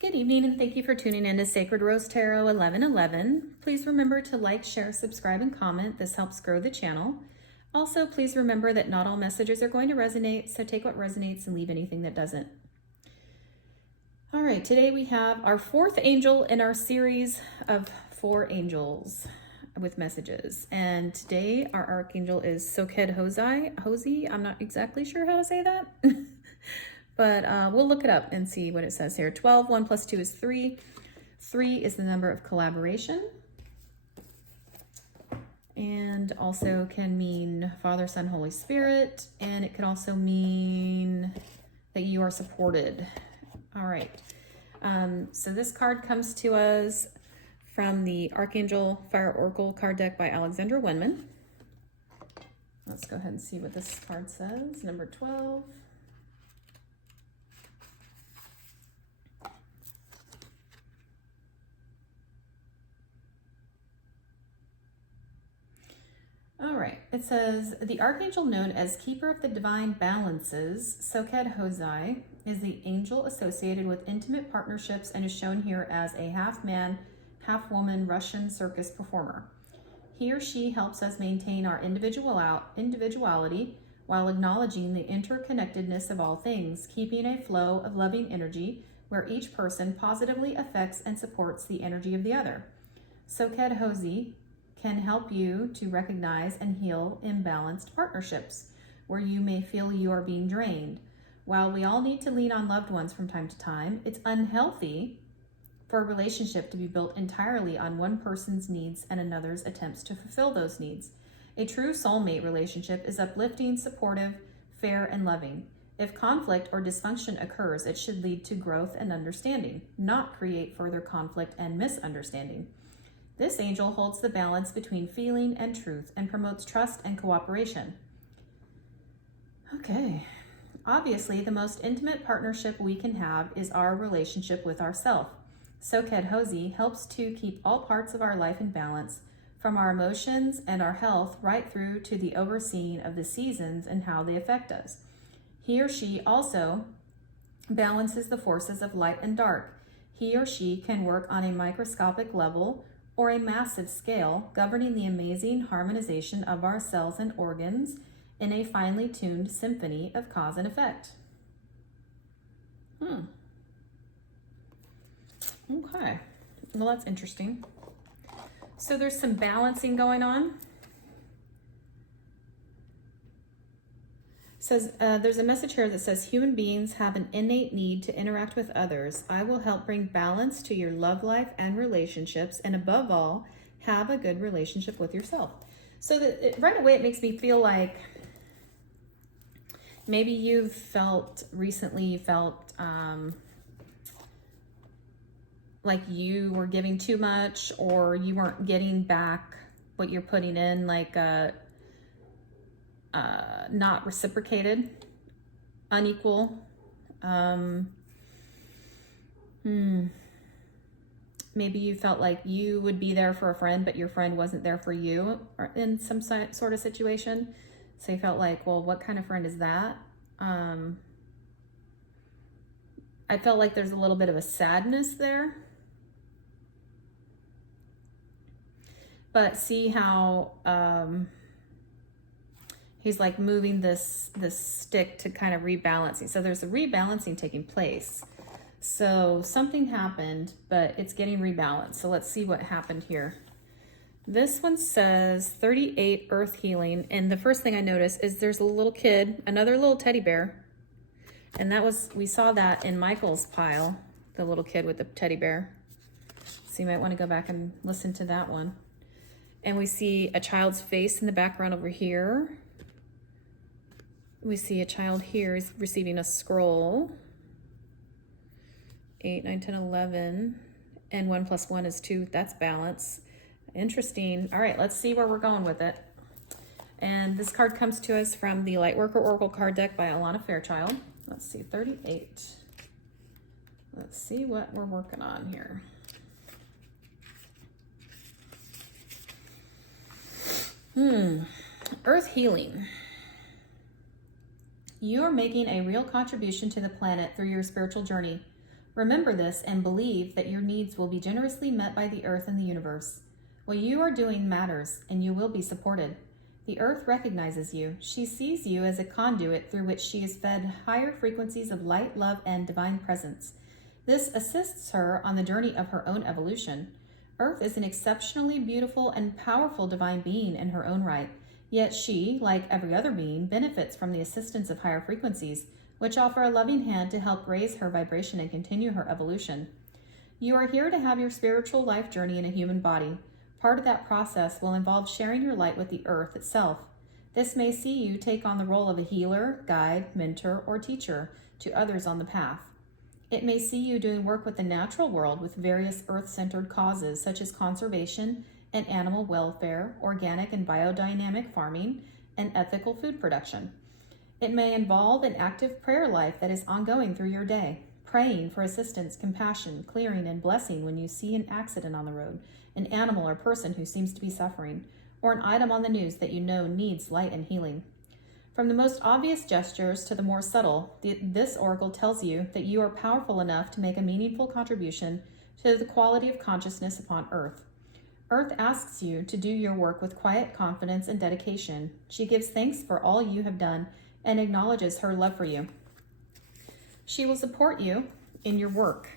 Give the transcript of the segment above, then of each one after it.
Good evening, and thank you for tuning in to Sacred Rose Tarot 1111. Please remember to like, share, subscribe, and comment. This helps grow the channel. Also, please remember that not all messages are going to resonate, so take what resonates and leave anything that doesn't. All right, today we have our fourth angel in our series of 4 angels with messages. And today our archangel is Soked Hosey. I'm not exactly sure how to say that. But we'll look it up and see what it says here. 12, 1 plus 2 is 3. 3 is the number of collaboration. And also can mean Father, Son, Holy Spirit. And it could also mean that you are supported. All right. So this card comes to us from the Archangel Fire Oracle card deck by Alexandra Wenman. Let's go ahead and see what this card says. Number 12. All right, it says, the archangel known as Keeper of the Divine Balances, Soked Hosey, is the angel associated with intimate partnerships and is shown here as a half-man, half-woman Russian circus performer. He or she helps us maintain our individuality while acknowledging the interconnectedness of all things, keeping a flow of loving energy where each person positively affects and supports the energy of the other. Soked Hosey can help you to recognize and heal imbalanced partnerships where you may feel you are being drained. While we all need to lean on loved ones from time to time, it's unhealthy for a relationship to be built entirely on one person's needs and another's attempts to fulfill those needs. A true soulmate relationship is uplifting, supportive, fair, and loving. If conflict or dysfunction occurs, it should lead to growth and understanding, not create further conflict and misunderstanding. This angel holds the balance between feeling and truth and promotes trust and cooperation. Okay. Obviously, the most intimate partnership we can have is our relationship with ourself. Soked Hosey helps to keep all parts of our life in balance, from our emotions and our health right through to the overseeing of the seasons and how they affect us. He or she also balances the forces of light and dark. He or she can work on a microscopic level or a massive scale, governing the amazing harmonization of our cells and organs in a finely tuned symphony of cause and effect. Okay, well, that's interesting. So there's some balancing going on. It says, there's a message here that says, human beings have an innate need to interact with others. I will help bring balance to your love life and relationships, and above all, have a good relationship with yourself. So right away, it makes me feel like maybe you've recently felt like you were giving too much, or you weren't getting back what you're putting in, like not reciprocated, unequal. Maybe you felt like you would be there for a friend, but your friend wasn't there for you, or in some sort of situation. So you felt like, well, what kind of friend is that? I felt like there's a little bit of a sadness there. But see how he's like moving this stick to kind of rebalancing. So there's a rebalancing taking place. So something happened, but it's getting rebalanced. So let's see what happened here. This one says 38 earth healing. And the first thing I noticed is there's a little kid, another little teddy bear. And we saw that in Michael's pile, the little kid with the teddy bear. So you might want to go back and listen to that one. And we see a child's face in the background over here. We see a child here is receiving a scroll. 8, 9, 10, 11. And 1 plus 1 is 2. That's balance. Interesting. All right, let's see where we're going with it. And this card comes to us from the Lightworker Oracle card deck by Alana Fairchild. Let's see, 38. Let's see what we're working on here. Earth healing. You are making a real contribution to the planet through your spiritual journey. Remember this and believe that your needs will be generously met by the earth and the universe. What you are doing matters, and you will be supported. The earth recognizes you. She sees you as a conduit through which she is fed higher frequencies of light, love, and divine presence. This assists her on the journey of her own evolution. Earth is an exceptionally beautiful and powerful divine being in her own right, yet she, like every other being, benefits from the assistance of higher frequencies, which offer a loving hand to help raise her vibration and continue her evolution. You are here to have your spiritual life journey in a human body. Part of that process will involve sharing your light with the earth itself. This may see you take on the role of a healer, guide, mentor, or teacher to others on the path. It may see you doing work with the natural world with various earth-centered causes such as conservation and animal welfare, organic and biodynamic farming, and ethical food production. It may involve an active prayer life that is ongoing through your day, praying for assistance, compassion, clearing, and blessing when you see an accident on the road, an animal or person who seems to be suffering, or an item on the news that you know needs light and healing. From the most obvious gestures to the more subtle, this oracle tells you that you are powerful enough to make a meaningful contribution to the quality of consciousness upon Earth. Earth asks you to do your work with quiet confidence and dedication. She gives thanks for all you have done and acknowledges her love for you. She will support you in your work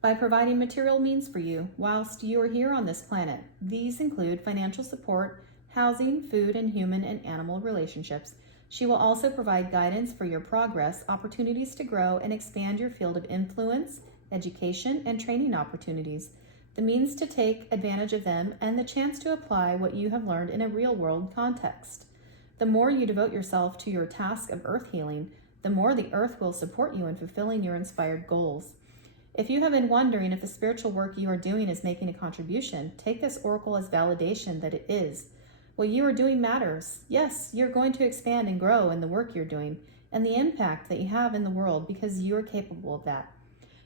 by providing material means for you whilst you are here on this planet. These include financial support, housing, food, and human and animal relationships. She will also provide guidance for your progress, opportunities to grow and expand your field of influence, education, and training opportunities, the means to take advantage of them, and the chance to apply what you have learned in a real-world context. The more you devote yourself to your task of earth healing, the more the earth will support you in fulfilling your inspired goals. If you have been wondering if the spiritual work you are doing is making a contribution, take this oracle as validation that it is. What you are doing matters. Yes, you're going to expand and grow in the work you're doing and the impact that you have in the world because you are capable of that.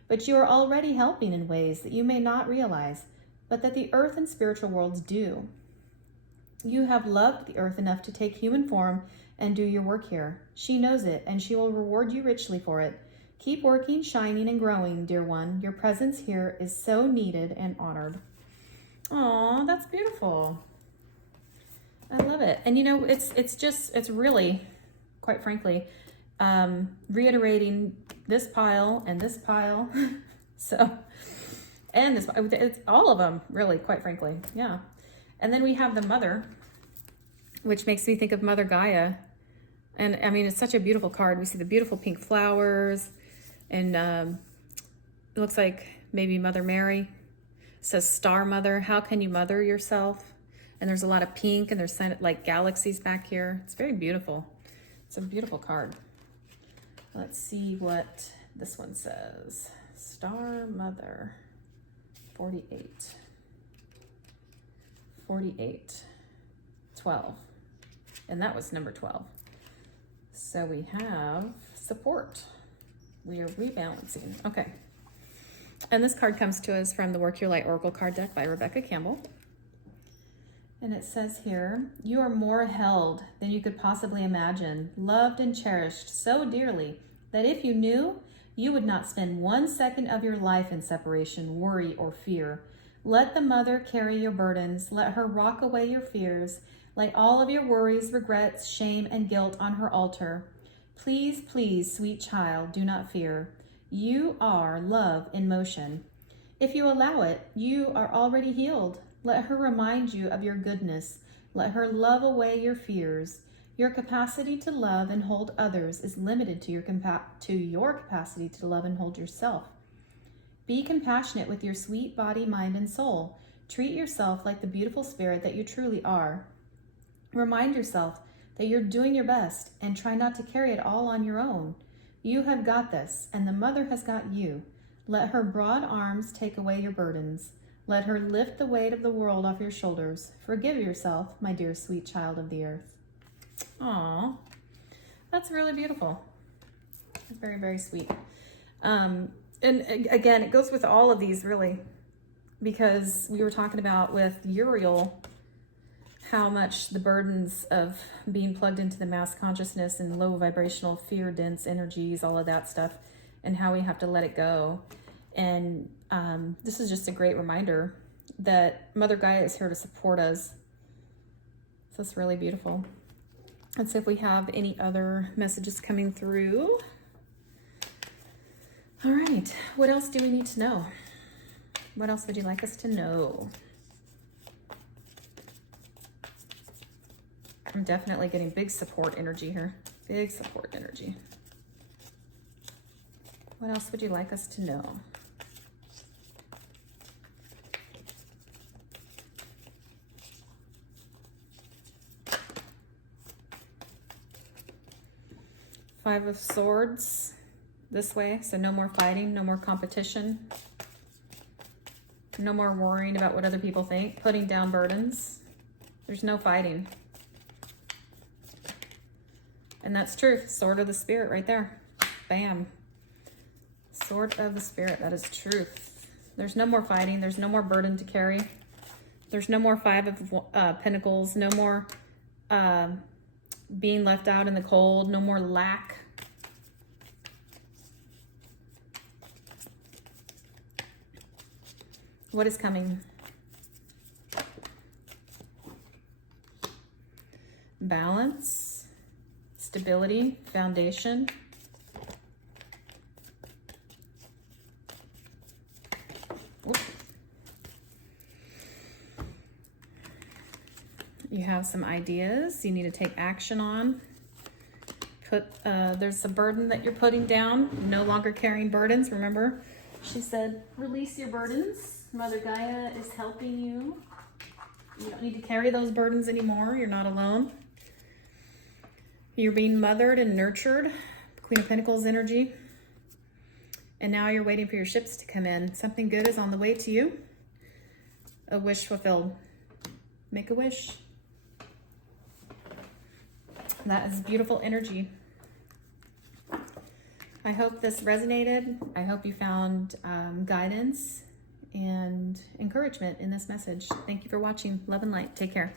But you are already helping in ways that you may not realize, but that the earth and spiritual worlds do. You have loved the earth enough to take human form and do your work here. She knows it, and she will reward you richly for it. Keep working, shining, and growing, dear one. Your presence here is so needed and honored. Aw, that's beautiful. I love it. And you know, it's really, quite frankly, reiterating this pile and this pile. So, and this, it's all of them, really, quite frankly. Yeah. And then we have the Mother, which makes me think of Mother Gaia. And I mean, it's such a beautiful card. We see the beautiful pink flowers, and it looks like maybe Mother Mary. It says Star Mother. How can you mother yourself? And there's a lot of pink, and there's like galaxies back here. It's very beautiful. It's a beautiful card. Let's see what this one says. Star Mother, 48. 48, 12, and that was number 12. So we have support. We are rebalancing. Okay. And this card comes to us from the Work Your Light Oracle card deck by Rebecca Campbell. And it says here, you are more held than you could possibly imagine, loved and cherished so dearly that if you knew, you would not spend 1 second of your life in separation, worry, or fear. Let the Mother carry your burdens. Let her rock away your fears. Lay all of your worries, regrets, shame, and guilt on her altar. Please, please, sweet child, do not fear. You are love in motion. If you allow it, you are already healed. Let her remind you of your goodness. Let her love away your fears. Your capacity to love and hold others is limited to your capacity to love and hold yourself. Be compassionate with your sweet body, mind, and soul. Treat yourself like the beautiful spirit that you truly are. Remind yourself that you're doing your best and try not to carry it all on your own. You have got this, and the Mother has got you. Let her broad arms take away your burdens. Let her lift the weight of the world off your shoulders. Forgive yourself, my dear sweet child of the earth. Aww, that's really beautiful. It's very, very sweet. And again, it goes with all of these, really, because we were talking about with Uriel how much the burdens of being plugged into the mass consciousness and low vibrational fear dense energies, all of that stuff, and how we have to let it go. And this is just a great reminder that Mother Gaia is here to support us. So it's really beautiful. Let's see if we have any other messages coming through. All right, what else do we need to know? What else would you like us to know? I'm definitely getting big support energy here. Big support energy. What else would you like us to know? Five of Swords this way. So no more fighting, no more competition. No more worrying about what other people think. Putting down burdens. There's no fighting. And that's truth. Sword of the Spirit right there. Bam. Sword of the Spirit. That is truth. There's no more fighting. There's no more burden to carry. There's no more Five of Pentacles. No more being left out in the cold. No more lack. What is coming? Balance, stability, foundation. Oop. You have some ideas you need to take action on. There's a burden that you're putting down. No longer carrying burdens. Remember, she said, release your burdens. Mother Gaia is helping you. You don't need to carry those burdens anymore. You're not alone. You're being mothered and nurtured. Queen of Pentacles energy. And now you're waiting for your ships to come in. Something good is on the way to you. A wish fulfilled. Make a wish. That is beautiful energy. I hope this resonated. I hope you found guidance and encouragement in this message. Thank you for watching. Love and light. Take care.